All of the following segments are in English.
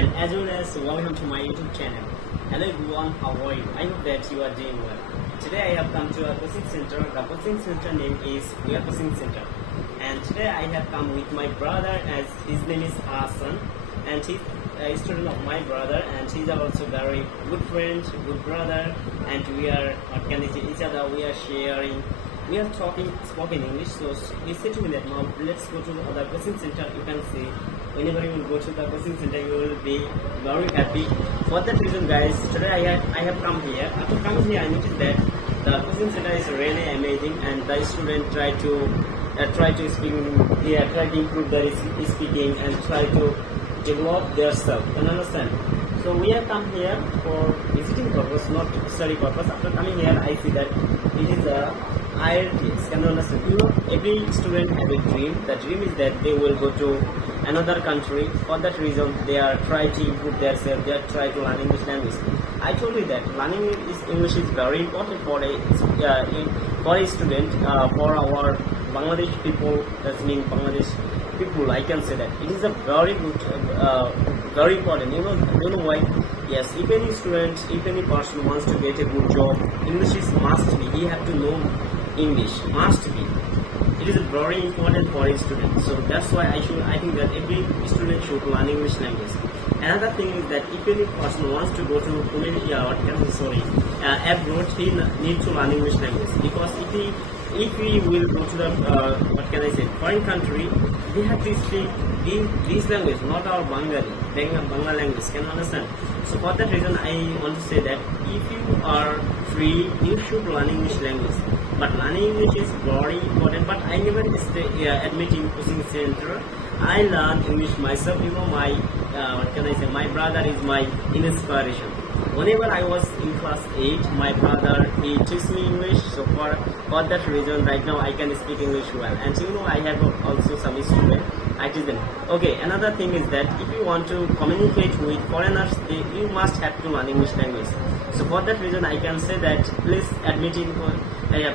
and as well as welcome to my YouTube channel. Hello everyone, how are you? I hope that you are doing well. Today I have come to a coaching center. The coaching center name is Ria Coaching Center, and today I have come with my brother, as his name is Hassan, and he's a student of my brother, and he's also very good friend, good brother, and we are organizing each other. We are sharing. We are spoken English. So he said to me that, "Mom, let's go to the other coaching center." You can see, whenever you will go to the coaching center, you will be very happy. For that reason, guys, today I have come here. After coming here, I noticed that the coaching center is really amazing, and the students try to speak. Try to improve their speaking and try to develop their self. You understand? So we have come here for visiting purpose, not study purpose. After coming here, I see that it is a IELTS. Can you understand? You know, every student has a dream. The dream is that they will go to another country. For that reason, they are trying to improve themselves. They are trying to learn English language. I told you that learning English is very important for a student, for our Bangladesh people. That means Bangladesh people. I can say that it is a very good, very important. You know why? Yes, if any student, if any person wants to get a good job, English is must be. He have to know English, must be. It is very important for a student. So that's why I think that every student should learn English language. Another thing is that if any person wants to go to abroad, he needs to learn English language, because if we will go to the foreign country, they have to speak this language, not our Bangla language. Can you understand? So for that reason, I want to say that if you are free, you should learn English language. But learning English is very important. But I never admit in coaching center. I learn English myself. You know, my brother is my inspiration. Whenever I was in class 8, my brother, he teach me English. So for that reason, right now I can speak English well. And you know, I have also some students. I teach them. Okay, another thing is that if you want to communicate with foreigners, you must have to learn English language. So for that reason, I can say that please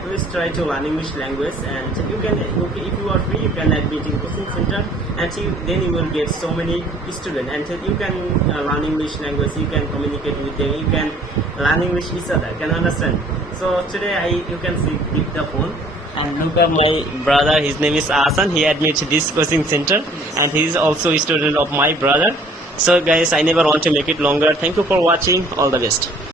please try to learn English language, and you can, if you are free, you can admit in coaching center, and then you will get so many students, and you can learn English language. You can communicate with them. You can learn English each other. Can you understand? So today you can see pick the phone. And look at my brother, his name is Hassan. He admits this coaching center, and he is also a student of my brother. So guys, I never want to make it longer. Thank you for watching. All the best.